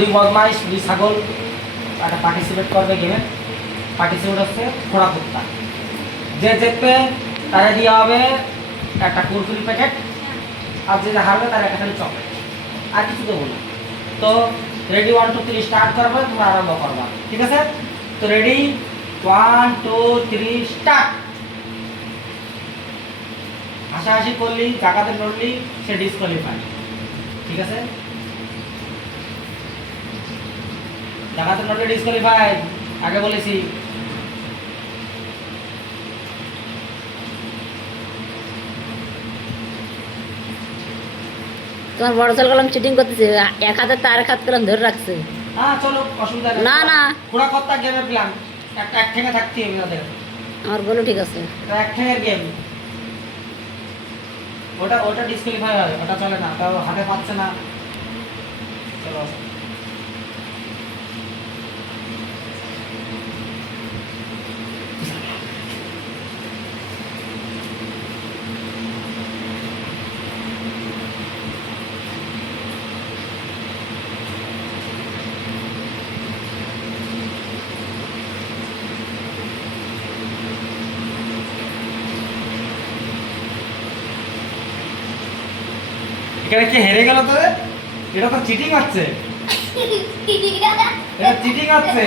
দুই বদমাইশ দুই ছাগল একটা পার্টিসিপেট করবে গেমে। পার্টিসিপেট হচ্ছে ঘোড়া কুত্তা। যে জিতবে তারা দেওয়া হবে একটা কুরকুরি প্যাকেট, আর যে হারবে তার একটা খালি চকলেট, আর কিছু দেবো না। তো রেডি 1 2 3 স্টার্ট করবে, তোমরা আরম্ভ করবা, ঠিক আছে? তো রেডি 1 2 3 স্টার্ট। হাসাহাসি করলি, জায়গাতে লড়লি, সে ডিসকোয়ালিফাই, ঠিক আছে? জায়গাতে লড়লে ডিসকোয়ালিফাই, আগে বলেছি। তোমার বড় ছেলে কলম চিটিং করতেছে, এক হাতে তার এক হাত কলম ধরে রাখছে। হ্যাঁ চলো, অসুবিধা নেই। না না, ঘোড়া কর্তা গেমের প্ল্যান একটা এক ঠেঙে থাকতে হবে ওদের। আমার বলো ঠিক আছে। এটা এক ঠেঙের গেম, ওটা ওটা ডিসকোয়ালিফাই হয়, ওটা চলে না, তাও হাতে পাচ্ছে না। চলো এখানে কি হেরে গেল তো? এটা তো চিটিং হচ্ছে, এটা চিটিং হচ্ছে।